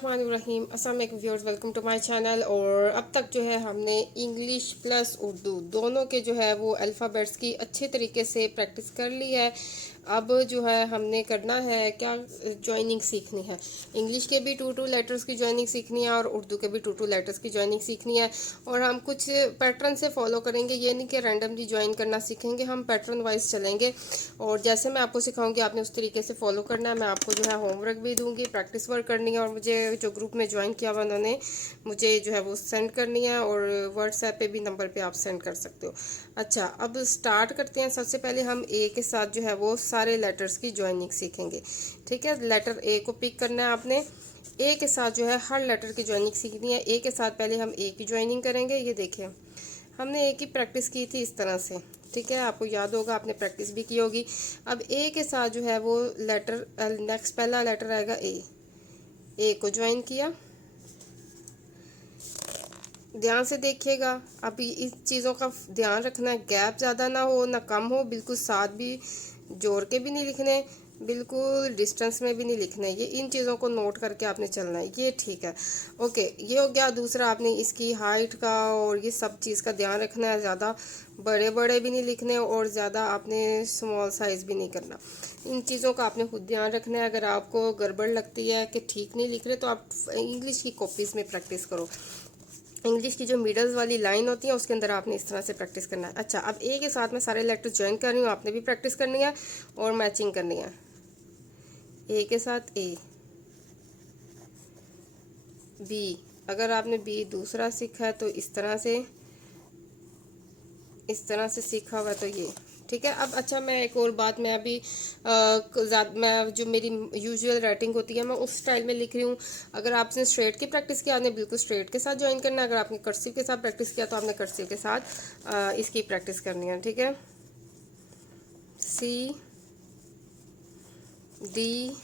बिस्मिल्लाहिर्रहमानिर्रहीम। अस्सलाम वालेकुम viewers, welcome to my channel. और अब तक जो है हमने इंग्लिश प्लस उर्दू दोनों के जो है वो अल्फ़ाबेट्स की अच्छे तरीके से प्रैक्टिस कर ली है। अब जो है हमने करना है क्या, ज्वाइनिंग सीखनी है। इंग्लिश के भी टू लेटर्स की ज्वाइनिंग सीखनी है और उर्दू के भी टू लेटर्स की ज्वाइनिंग सीखनी है। और हम कुछ पैटर्न से फॉलो करेंगे, ये नहीं कि रैंडमली ज्वाइन करना सीखेंगे, हम पैटर्न वाइज चलेंगे। और जैसे मैं आपको सिखाऊंगी आपने उस तरीके से फॉलो करना है। मैं आपको जो है होमवर्क भी दूंगी, प्रैक्टिस वर्क करनी है। और मुझे जो ग्रुप में ज्वाइन किया हुआ उन्होंने मुझे जो है वो सेंड करनी है, और व्हाट्सएप पे भी नंबर पे आप सेंड कर सकते हो। अच्छा, अब स्टार्ट करते हैं। सबसे पहले हम ए के साथ जो है वो सारे लेटर्स की ज्वाइनिंग सीखेंगे। ठीक है, लेटर ए को पिक करना है आपने। ए के साथ जो है हर लेटर की ज्वाइनिंग सीखनी है। ए के साथ पहले हम ए की ज्वाइनिंग करेंगे। ये देखिए, हमने ए की प्रैक्टिस की थी इस तरह से। ठीक है, आपको याद होगा, आपने प्रैक्टिस भी की होगी। अब ए के साथ जो है वो लेटर, नेक्स्ट पहला लेटर आएगा ए। ए को ज्वाइन किया, ध्यान से देखिएगा। अभी इस चीज़ों का ध्यान रखना है, गैप ज़्यादा ना हो ना कम हो, बिल्कुल साथ भी जोड़ के भी नहीं लिखने, बिल्कुल डिस्टेंस में भी नहीं लिखने। ये इन चीज़ों को नोट करके आपने चलना है, ये ठीक है। ओके, ये हो गया। दूसरा, आपने इसकी हाइट का और ये सब चीज़ का ध्यान रखना है। ज़्यादा बड़े बड़े भी नहीं लिखने और ज़्यादा आपने स्मॉल साइज़ भी नहीं करना। इन चीज़ों का आपने खुद ध्यान रखना है। अगर आपको गड़बड़ लगती है कि ठीक नहीं लिख रहे, तो आप इंग्लिश की कॉपीज़ में प्रैक्टिस करो। इंग्लिश की जो मिडल्स वाली लाइन होती है उसके अंदर आपने इस तरह से प्रैक्टिस करना है। अच्छा, अब ए के साथ मैं सारे लेटर ज्वाइन कर रही हूँ, आपने भी प्रैक्टिस करनी है और मैचिंग करनी है। ए के साथ ए, बी, अगर आपने बी दूसरा सीखा है तो इस तरह से सीखा हुआ तो ये ठीक है। अब अच्छा, मैं एक और बात, मैं अभी मैं जो मेरी यूजुअल राइटिंग होती है मैं उस स्टाइल में लिख रही हूँ। अगर आपने स्ट्रेट की प्रैक्टिस किया, आपने बिल्कुल स्ट्रेट के साथ ज्वाइन करना है। अगर आपने कर्सिव के साथ प्रैक्टिस किया तो आपने कर्सिव के साथ इसकी प्रैक्टिस करनी है। ठीक है, सी, डी,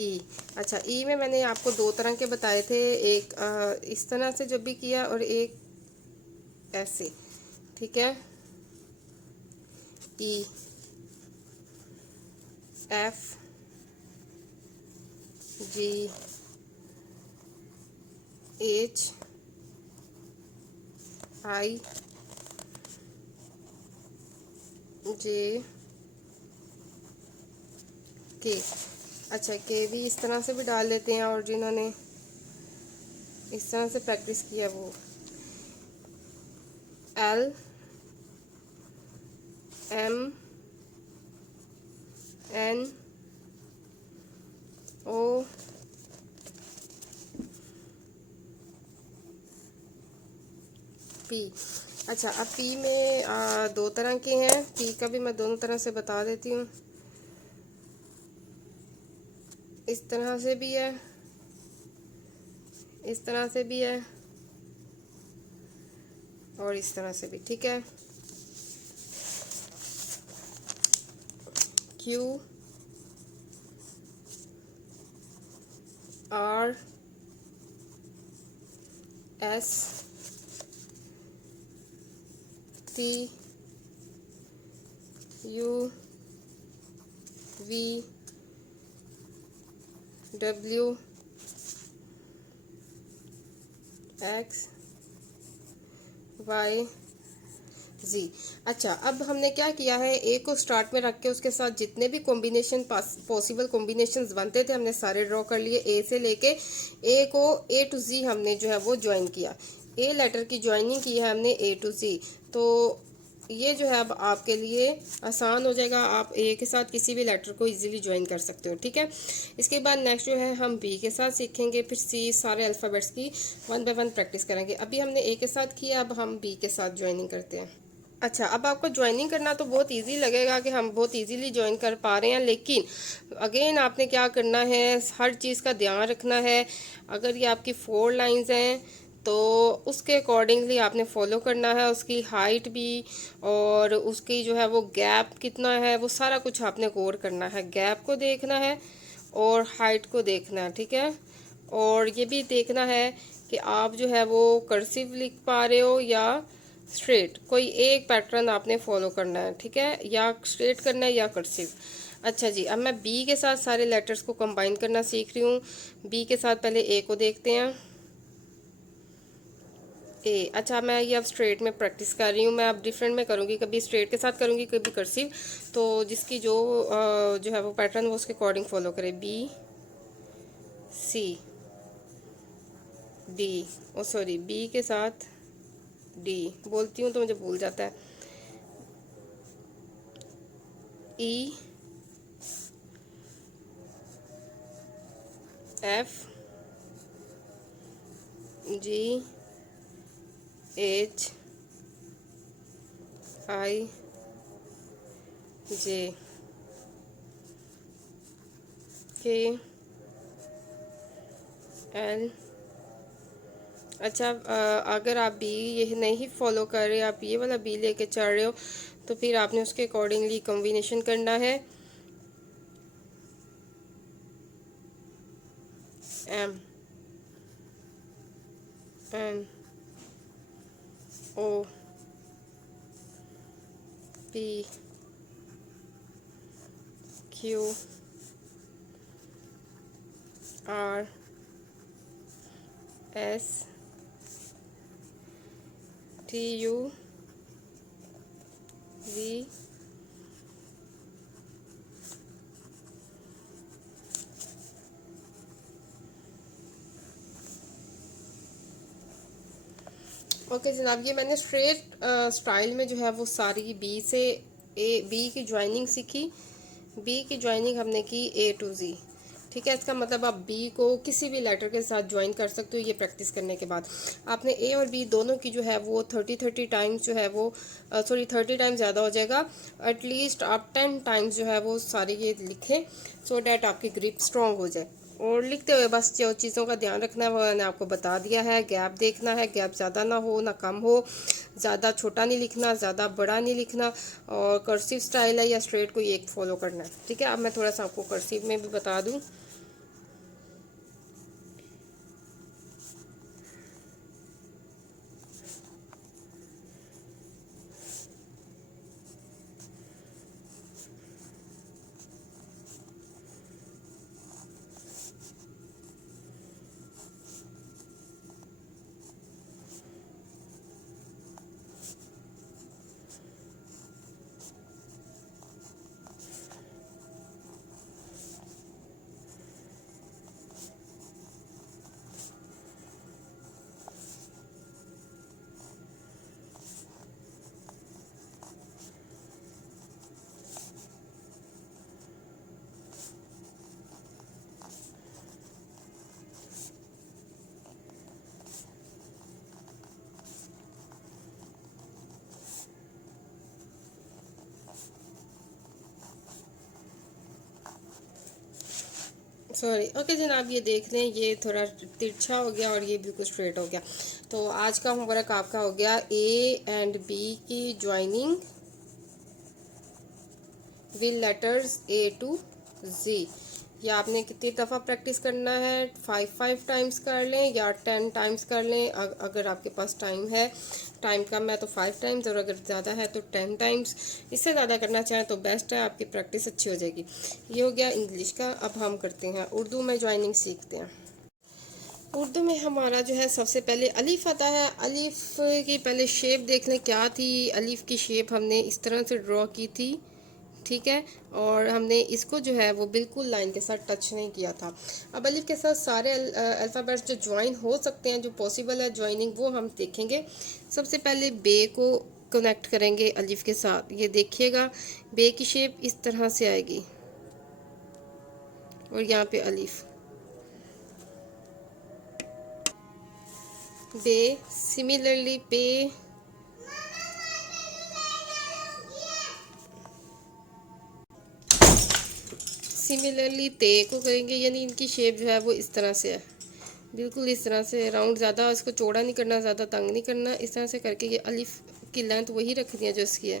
ई। अच्छा, ई में मैंने आपको दो तरह के बताए थे, एक इस तरह से जब भी किया और एक ऐसे। ठीक है, ई, एफ, जी, एच, आई, जे, के। अच्छा, के भी इस तरह से भी डाल लेते हैं, और जिन्होंने इस तरह से प्रैक्टिस किया वो L, M, N, O, P. अच्छा, अब पी में दो तरह के हैं। पी का भी मैं दोनों तरह से बता देती हूँ। इस तरह से भी है, इस तरह से भी है, और इस तरह से भी। ठीक है, Q, R, S, T, U, V, W, X, Y, Z. अच्छा, अब हमने क्या किया है, ए को स्टार्ट में रख के उसके साथ जितने भी कॉम्बिनेशन पॉसिबल कॉम्बिनेशंस बनते थे हमने सारे ड्रॉ कर लिए। ए से लेके ए को ए टू जी हमने जो है वो ज्वाइन किया। ए लेटर की ज्वाइनिंग की है हमने ए टू जी। तो ये जो है अब आपके लिए आसान हो जाएगा, आप ए के साथ किसी भी लेटर को इजीली ज्वाइन कर सकते हो। ठीक है, इसके बाद नेक्स्ट जो है हम बी के साथ सीखेंगे, फिर सी, सारे अल्फ़ाबेट्स की वन बाय वन प्रैक्टिस करेंगे। अभी हमने ए के साथ किया, अब हम बी के साथ ज्वाइनिंग करते हैं। अच्छा, अब आपको ज्वाइनिंग करना तो बहुत इजी लगेगा कि हम बहुत इजीली ज्वाइन कर पा रहे हैं, लेकिन अगेन आपने क्या करना है, हर चीज़ का ध्यान रखना है। अगर ये आपकी 4 लाइंस हैं तो उसके अकॉर्डिंगली आपने फॉलो करना है। उसकी हाइट भी और उसकी जो है वो गैप कितना है, वो सारा कुछ आपने गौर करना है। गैप को देखना है और हाइट को देखना है। ठीक है, और ये भी देखना है कि आप जो है वो कर्सिव लिख पा रहे हो या स्ट्रेट, कोई एक पैटर्न आपने फॉलो करना है। ठीक है, या स्ट्रेट करना है या कर्सिव। अच्छा जी, अब मैं बी के साथ सारे लेटर्स को कंबाइन करना सीख रही हूँ। बी के साथ पहले ए को देखते हैं। ए, अच्छा मैं ये अब स्ट्रेट में प्रैक्टिस कर रही हूँ। मैं अब डिफरेंट में करूँगी, कभी स्ट्रेट के साथ करूँगी, कभी कर्सिव। तो जिसकी जो है वो पैटर्न वो उसके अकॉर्डिंग फॉलो करे। बी सी डी, ओ सॉरी, बी के साथ डी बोलती हूँ तो मुझे भूल जाता है। E F G H I जे के एल। अच्छा, अगर आप बी ये नहीं फॉलो कर रहे, आप ये वाला बी लेके चल रहे हो, तो फिर आपने उसके अकॉर्डिंगली कॉम्बिनेशन करना है। M N O P Q R S T U V okay जनाब, ये मैंने स्ट्रेट स्टाइल में जो है वो सारी बी से बी की ज्वाइनिंग सीखी। बी की ज्वाइनिंग हमने की ए टू जी। ठीक है, इसका मतलब आप बी को किसी भी लेटर के साथ ज्वाइन कर सकते हो। ये प्रैक्टिस करने के बाद आपने ए और बी दोनों की जो है वो 30 टाइम्स जो है वो सॉरी 30 टाइम्स ज़्यादा हो जाएगा। एटलीस्ट आप 10 टाइम्स जो है वो सारे ये लिखें, सो डैट आपकी ग्रिप स्ट्रॉन्ग हो जाए। और लिखते हुए बस जो चीज़ों का ध्यान रखना है वो मैंने आपको बता दिया है। गैप देखना है, गैप ज़्यादा ना हो ना कम हो, ज़्यादा छोटा नहीं लिखना, ज़्यादा बड़ा नहीं लिखना। और कर्सिव स्टाइल है या स्ट्रेट को एक फॉलो करना है। ठीक है, अब मैं थोड़ा सा आपको कर्सिव में भी बता दूँ। सॉरी, ओके जनाब, ये देख लें, ये थोड़ा तिरछा हो गया और ये बिल्कुल स्ट्रेट हो गया। तो आज का होमवर्क आपका हो गया ए एंड बी की joining with letters A to Z. या आपने कितनी दफ़ा प्रैक्टिस करना है? 5 टाइम्स कर लें या 10 टाइम्स कर लें, अगर आपके पास टाइम है। टाइम कम है तो 5 टाइम्स, और अगर ज़्यादा है तो 10 टाइम्स। इससे ज़्यादा करना चाहें तो बेस्ट है, आपकी प्रैक्टिस अच्छी हो जाएगी। ये हो गया इंग्लिश का। अब हम करते हैं उर्दू में ज्वाइनिंग सीखते हैं। उर्दू में हमारा जो है सबसे पहले अलिफ आता है। अलिफ की पहले शेप देख लें क्या थी। अलिफ की शेप हमने इस तरह से ड्रॉ की थी। ठीक है, और हमने इसको जो है वो बिल्कुल लाइन के साथ टच नहीं किया था। अब अलिफ के साथ सारे अल्फ़ाबेट्स जो ज्वाइन हो सकते हैं, जो पॉसिबल है ज्वाइनिंग, वो हम देखेंगे। सबसे पहले बे को कनेक्ट करेंगे अलिफ के साथ। ये देखिएगा, बे की शेप इस तरह से आएगी और यहाँ पे अलिफ। बे, सिमिलरली पे, सिमिलरली ते को करेंगे। यानी इनकी शेप जो है वो इस तरह से है, बिल्कुल इस तरह से राउंड। ज़्यादा इसको चौड़ा नहीं करना, ज़्यादा तंग नहीं करना। इस तरह से करके ये अलिफ की लेंथ वही रखनी है जो इसकी है।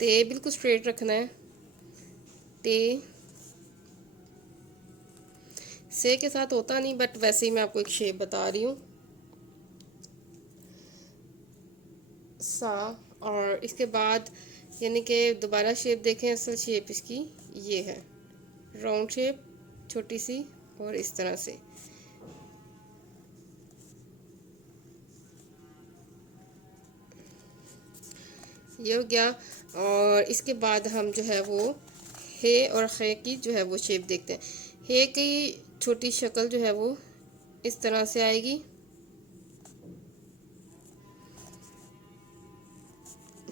ते बिल्कुल स्ट्रेट रखना है। ते से के साथ होता नहीं, बट वैसे ही मैं आपको एक शेप बता रही हूँ। सा, और इसके बाद यानी कि दोबारा शेप देखें, असल शेप इसकी ये है, राउंड शेप छोटी सी और इस तरह से। ये हो गया। और इसके बाद हम जो है वो हे और खे की जो है वो शेप देखते हैं। हे की छोटी शक्ल जो है वो इस तरह से आएगी,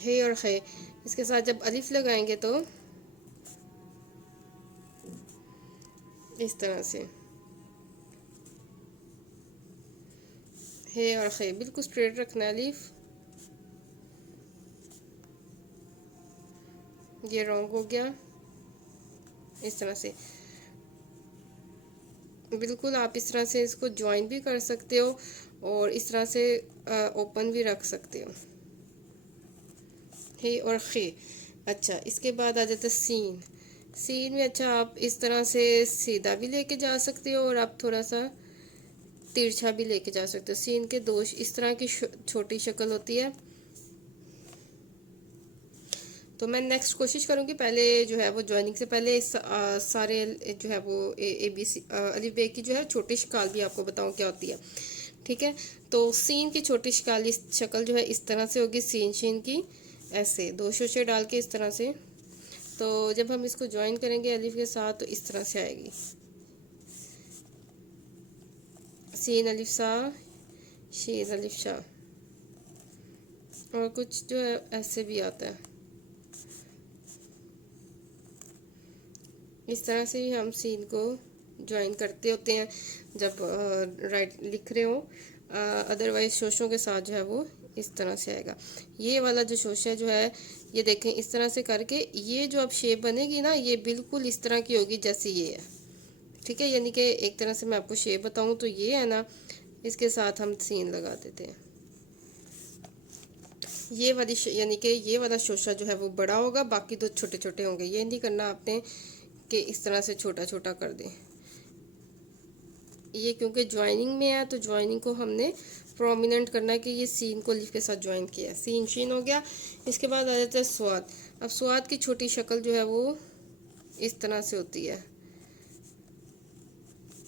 हे और खे। इसके साथ जब अलिफ लगाएंगे तो इस तरह से हे और खे, बिल्कुल स्ट्रेट रखना है अलिफ। ये रॉन्ग हो गया। इस तरह से बिल्कुल आप इस तरह से इसको ज्वाइन भी कर सकते हो और इस तरह से ओपन भी रख सकते हो, हे और खे। अच्छा, इसके बाद आ जाता है सीन। सीन में अच्छा आप इस तरह से सीधा भी लेके जा सकते हो और आप थोड़ा सा तिरछा भी लेके जा सकते हो। सीन के दो इस तरह की छोटी शक्ल होती है। तो मैं नेक्स्ट कोशिश करूँगी, पहले जो है वो ज्वाइनिंग से पहले सारे जो है वो ए बी सी अलिफ बे की जो है छोटी शक्ल भी आपको बताऊँ क्या होती है। ठीक है, तो सीन की छोटी शक्ल जो है इस तरह से होगी, सीन शीन की ऐसे दो शोशे डाल के इस तरह से। तो जब हम इसको ज्वाइन करेंगे अलिफ के साथ तो इस तरह से आएगी, सीन अलिफ सा, शीन अलिफ शा। और कुछ जो है ऐसे भी आता है। इस तरह से ही हम सीन को ज्वाइन करते होते हैं जब राइट लिख रहे हो। अदरवाइज शोशों के साथ जो है वो इस तरह से आएगा। ये वाला जो शोशा जो है ये देखें, इस तरह से करके ये जो अब शेप बनेगी ना, ये बिल्कुल इस तरह की होगी जैसे ये है। ठीक है, यानी कि एक तरह से मैं आपको शेप बताऊं तो ये है ना, इसके साथ हम सीन लगा देते हैं। ये वाली यानी कि ये वाला शोशा जो है वो बड़ा होगा, बाकी तो छोटे छोटे होंगे। ये नहीं करना आपने कि इस तरह से छोटा छोटा कर दें। ये क्योंकि ज्वाइनिंग में है तो ज्वाइनिंग को हमने प्रोमिनेंट करना है कि ये सीन को लिफ के साथ ज्वाइन किया है। सीन शीन हो गया। इसके बाद आ जाता है स्वाद। अब स्वाद की छोटी शक्ल जो है वो इस तरह से होती है,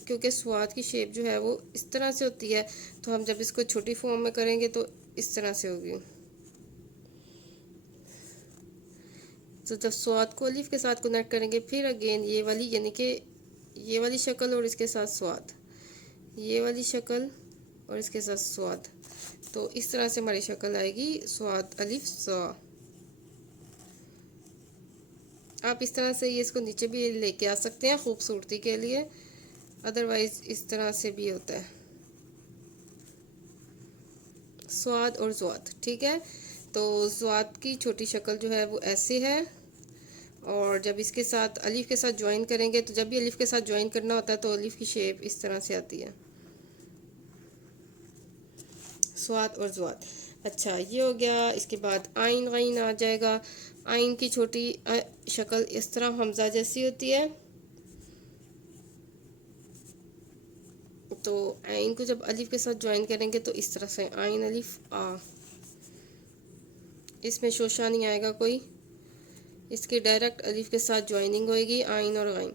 क्योंकि स्वाद की शेप जो है वो इस तरह से होती है। तो हम जब इसको छोटी फॉर्म में करेंगे तो इस तरह से होगी। तो जब स्वाद को अलिफ के साथ कनेक्ट करेंगे फिर अगेन ये वाली, यानी कि ये वाली शक्ल और इसके साथ स्वाद, ये वाली शक्ल और इसके साथ स्वाद। तो इस तरह से हमारी शक्ल आएगी, स्वाद अलिफ सा। आप इस तरह से ये इसको नीचे भी लेके आ सकते हैं खूबसूरती के लिए, अदरवाइज इस तरह से भी होता है, स्वाद और ज़्वाद। ठीक है, तो ज़्वाद की छोटी शक्ल जो है वो ऐसे है। और जब इसके साथ अलिफ के साथ ज्वाइन करेंगे, तो जब भी अलिफ के साथ ज्वाइन करना होता है तो अलिफ की शेप इस तरह से आती है, स्वाद और ज़्वाद। अच्छा, ये हो गया। इसके बाद आइन गईन आ जाएगा। आइन की छोटी शक्ल इस तरह हमज़ा जैसी होती है। तो आइन को जब अलिफ के साथ ज्वाइन करेंगे तो इस तरह से आइन अलिफ आ, इसमें शोशा नहीं आएगा कोई, इसके डायरेक्ट अलिफ के साथ ज्वाइनिंग होएगी, आइन और गईन।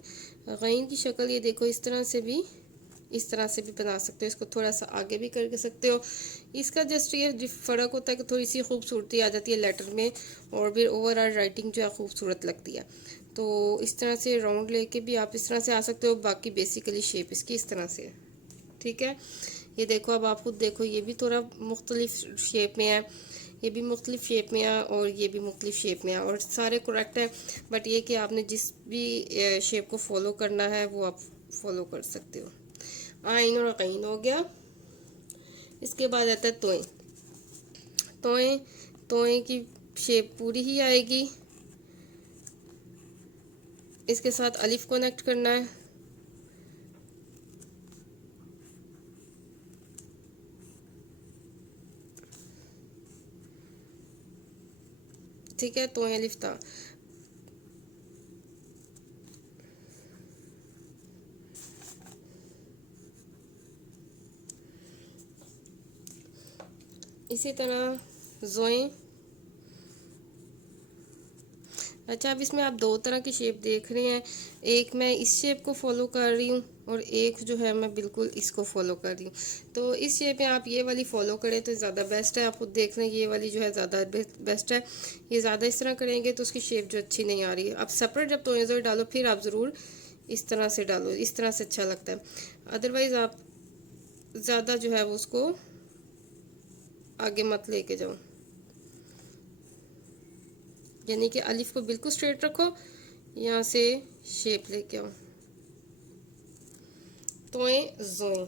गईन की शक्ल ये देखो, इस तरह से भी, इस तरह से भी बना सकते हो। इसको थोड़ा सा आगे भी करके सकते हो। इसका जस्ट ये फ़र्क होता है कि थोड़ी सी खूबसूरती आ जाती है लेटर में, और फिर ओवरऑल राइटिंग जो है खूबसूरत लगती है। तो इस तरह से राउंड लेके भी आप इस तरह से आ सकते हो। बाकी बेसिकली शेप इसकी इस तरह से है। ठीक है, ये देखो, अब आप खुद देखो, ये भी थोड़ा मुख्तलिफ शेप में है, ये भी मुख्तलिफ शेप में है और ये भी मुख्तलिफ शेप में है, और सारे करेक्ट है। बट ये कि आपने जिस भी शेप को फॉलो करना है वो आप फॉलो कर सकते हो। आइन और गईन हो गया। इसके बाद आता है तोएं। तोएं, तोएं की शेप पूरी ही आएगी। इसके साथ अलिफ कनेक्ट करना है। ठीक है, तोएं अलिफ ता। इसी तरह जोएं, अच्छा, अब इसमें आप दो तरह की शेप देख रहे हैं, एक मैं इस शेप को फॉलो कर रही हूँ और एक जो है मैं बिल्कुल इसको फॉलो कर रही हूँ। तो इस शेप में आप ये वाली फॉलो करें तो ज़्यादा बेस्ट है। आप खुद देख लें, ये वाली जो है ज़्यादा बेस्ट है। ये ज़्यादा इस तरह करेंगे तो उसकी शेप जो अच्छी नहीं आ रही है। आप सेपरेट जब तोड़ डालो फिर आप ज़रूर इस तरह से डालो, इस तरह से अच्छा लगता है। अदरवाइज़ आप ज़्यादा जो है वो उसको आगे मत लेके जाओ, यानी कि अलिफ को बिल्कुल स्ट्रेट रखो, यहाँ से शेप लेके आओ। तोए जोए,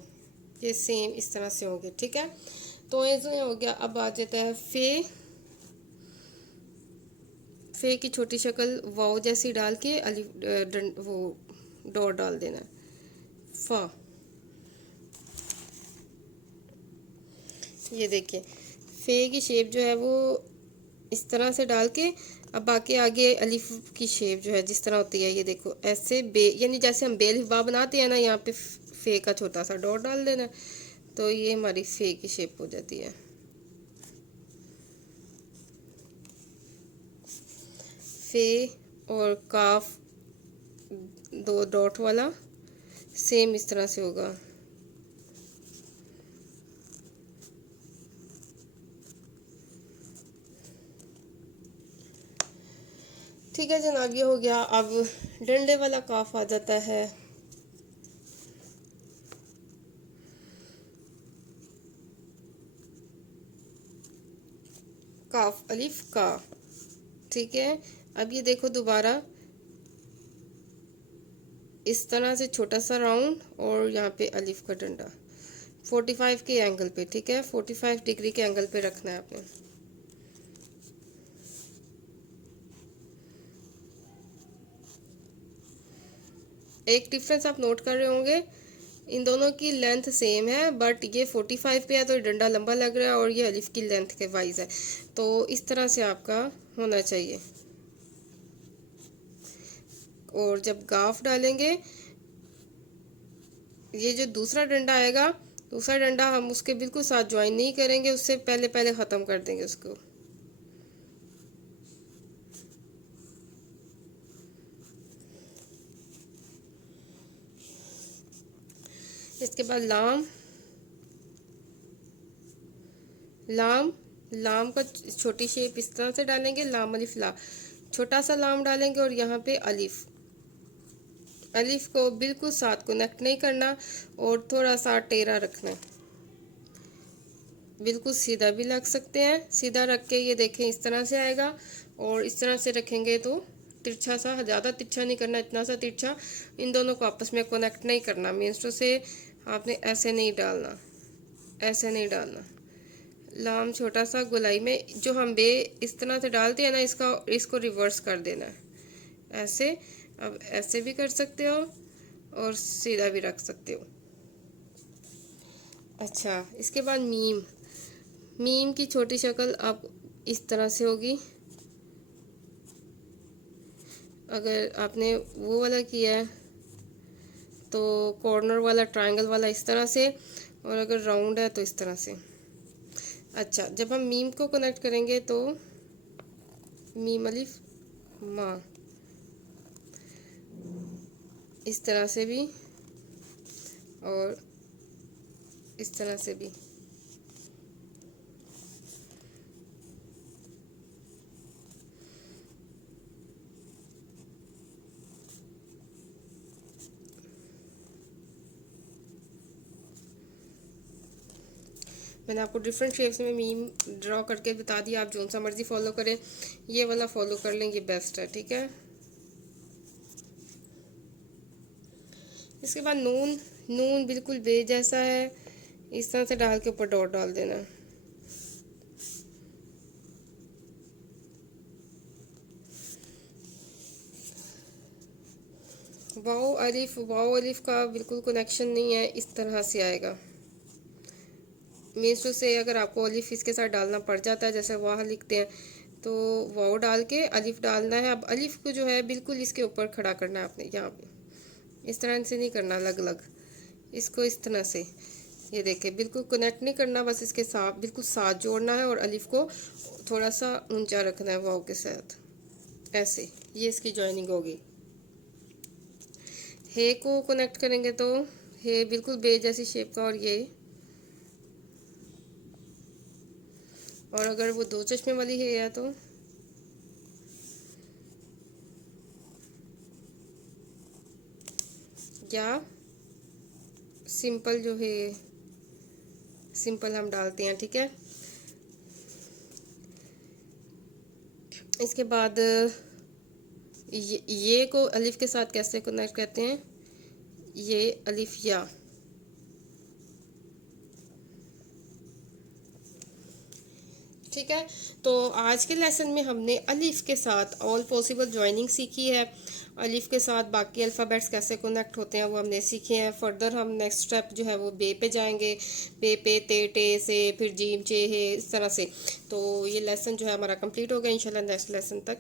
ये सेम इस तरह से होंगे, ठीक है। तोए जोए हो गया। अब आ जाता है फे। फे की छोटी शक्ल वाव जैसी डाल के अलिफ वो डॉट डाल देना है, फा। ये देखिए फे की शेप जो है वो इस तरह से डाल के, अब बाकी आगे अलिफ की शेप जो है जिस तरह होती है, ये देखो ऐसे बे, यानी जैसे हम बेलिफ बा बनाते हैं ना, यहाँ पे फे का छोटा सा डॉट डाल देना, तो ये हमारी फे की शेप हो जाती है। फे और काफ दो डॉट वाला सेम इस तरह से होगा। ठीक है जनाब, ये हो गया। अब डंडे वाला काफ आ जाता है। काफ अलिफ का, ठीक है। अब ये देखो दोबारा इस तरह से छोटा सा राउंड और यहाँ पे अलिफ का डंडा 45 के एंगल पे, ठीक है। 45 डिग्री के एंगल पे रखना है आपने। एक डिफरेंस आप नोट कर रहे होंगे, इन दोनों की लेंथ सेम है, बट ये 45 पे है तो डंडा लंबा लग रहा है और ये अलिफ की लेंथ के वाइज है। तो इस तरह से आपका होना चाहिए। और जब गाफ डालेंगे, ये जो दूसरा डंडा आएगा, दूसरा डंडा हम उसके बिल्कुल साथ ज्वाइन नहीं करेंगे, उससे पहले पहले ख़त्म कर देंगे उसको। इसके बाद लाम। लाम, लाम का छोटी शेप इस तरह से डालेंगे, लाम अलिफ ला, छोटा सा लाम डालेंगे और यहाँ पे अलिफ। अलिफ को बिल्कुल साथ कनेक्ट नहीं करना और थोड़ा सा टेढ़ा रखना, बिल्कुल सीधा भी लग सकते हैं। सीधा रख के ये देखें इस तरह से आएगा, और इस तरह से रखेंगे तो तिरछा सा, ज़्यादा तिरछा नहीं करना, इतना सा तिरछा। इन दोनों को आपस में कनेक्ट नहीं करना, मीन्स टू से आपने ऐसे नहीं डालना, ऐसे नहीं डालना। लाम छोटा सा गोलाई में जो हम बे इस तरह से डालते हैं ना, इसको रिवर्स कर देना है ऐसे। अब ऐसे भी कर सकते हो और सीधा भी रख सकते हो। अच्छा, इसके बाद मीम। मीम की छोटी शक्ल आप इस तरह से होगी। अगर आपने वो वाला किया है तो कॉर्नर वाला, ट्रायंगल वाला इस तरह से, और अगर राउंड है तो इस तरह से। अच्छा, जब हम मीम को कनेक्ट करेंगे तो मीम अलिफ माँ, इस तरह से भी और इस तरह से भी। मैंने आपको डिफरेंट शेप्स में मीम ड्रॉ करके बता दिया, आप जो सा मर्जी फॉलो करें, ये वाला फॉलो कर लें, ये बेस्ट है, ठीक है। इसके बाद नून। नून बिल्कुल बे जैसा है, इस तरह से डाल के ऊपर डॉट डाल देना। वाओ अलिफ का बिल्कुल कनेक्शन नहीं है, इस तरह से आएगा। मीन्स टू से अगर आपको अलिफ इसके साथ डालना पड़ जाता है, जैसे वाह लिखते हैं, तो वाओ डाल के अलिफ डालना है। अब अलिफ को जो है बिल्कुल इसके ऊपर खड़ा करना है आपने, यहाँ पे इस तरह से नहीं करना अलग अलग, इसको इस तरह से, ये देखिए बिल्कुल कनेक्ट नहीं करना, बस इसके साथ बिल्कुल साथ जोड़ना है और अलिफ को थोड़ा सा ऊंचा रखना है वाओ के साथ, ऐसे। ये इसकी ज्वाइनिंग होगी। हे को कनेक्ट करेंगे तो हे बिल्कुल बे जैसी शेप का, और ये, और अगर वो दो चश्मे वाली है या तो या सिंपल जो है, सिंपल हम डालते हैं, ठीक है। इसके बाद ये को अलिफ के साथ कैसे कनेक्ट करते हैं, ये अलिफ या, ठीक है। तो आज के लेसन में हमने अलिफ के साथ ऑल पॉसिबल ज्वाइनिंग सीखी है। अलिफ के साथ बाकी अल्फ़ाबेट्स कैसे कनेक्ट होते हैं वो हमने सीखे हैं। फर्दर हम नेक्स्ट स्टेप जो है वो बे पे जाएंगे, बे पे ते टे से, फिर जीम चे है, इस तरह से। तो ये लेसन जो है हमारा कंप्लीट हो गया। इंशाल्लाह नेक्स्ट लेसन तक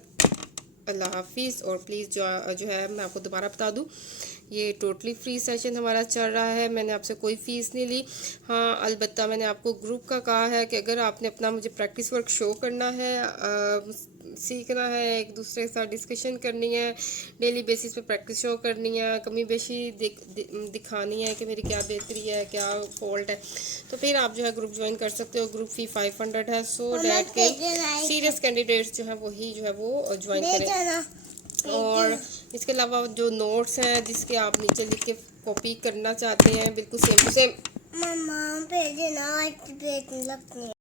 अल्लाह हाफिज़। और प्लीज़ जो है मैं आपको दोबारा बता दूँ, ये टोटली फ्री सेशन हमारा चल रहा है, मैंने आपसे कोई फ़ीस नहीं ली। हाँ, अलबत्ता मैंने आपको ग्रुप का कहा है कि अगर आपने अपना मुझे प्रैक्टिस वर्क शो करना है, सीखना है, एक दूसरे के साथ डिस्कशन करनी है, डेली बेसिस पे प्रैक्टिस शो करनी है, कमी बेशी दिखानी है कि मेरी क्या बेहतरी है, क्या फॉल्ट है, तो फिर आप जो है ग्रुप ज्वाइन कर सकते हो। ग्रुप फी 500 है, सो डैट के सीरियस कैंडिडेट्स जो है वही जो है वो ज्वाइन करें। और इसके अलावा जो नोट्स हैं जिसके आप नीचे लिख के कॉपी करना चाहते हैं, बिल्कुल सेम टू सेम, मम्मा भेजना,